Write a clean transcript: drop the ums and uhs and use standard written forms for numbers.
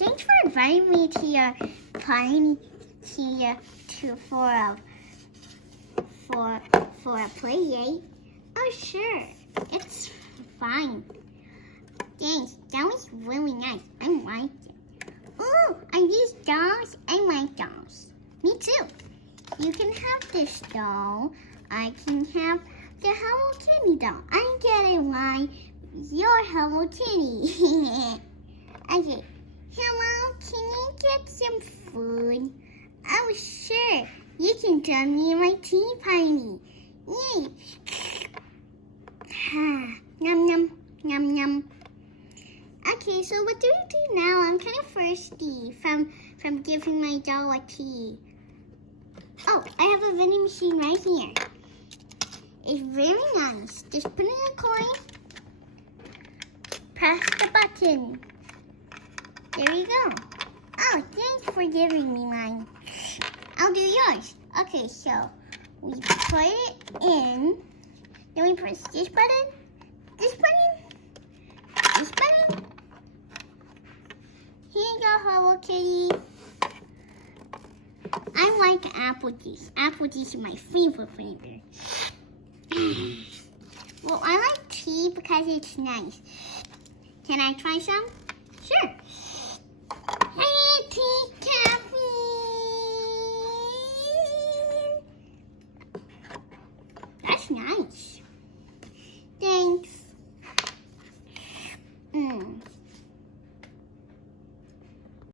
thanks for inviting me to your party for a play date. Oh, sure. It's fine. Thanks. That was really nice. I liked it. Ooh, are these dolls? I like dolls. Me too. You can have this doll. I can have the Hello Kitty doll. I get it why you're Hello Kitty. Okay. Hello, can you get some food? Oh, sure. You can join me in my tea party. Yay. Yum, yum, yum, yum. Okay, so what do we do now? I'm kind of thirsty from giving my doll a tea. Oh, I have a vending machine right here. It's very nice. Just put in a coin. Press the button. There you go. Oh, thanks for giving me mine. I'll do yours. Okay, so we put it in. Then we press this button, this button, this button. Here you go, Hello Kitty. I like apple juice. Apple juice is my favorite flavor. Well, I like tea because it's nice. Can I try some? Sure. Hey, tea, caffeine. That's nice.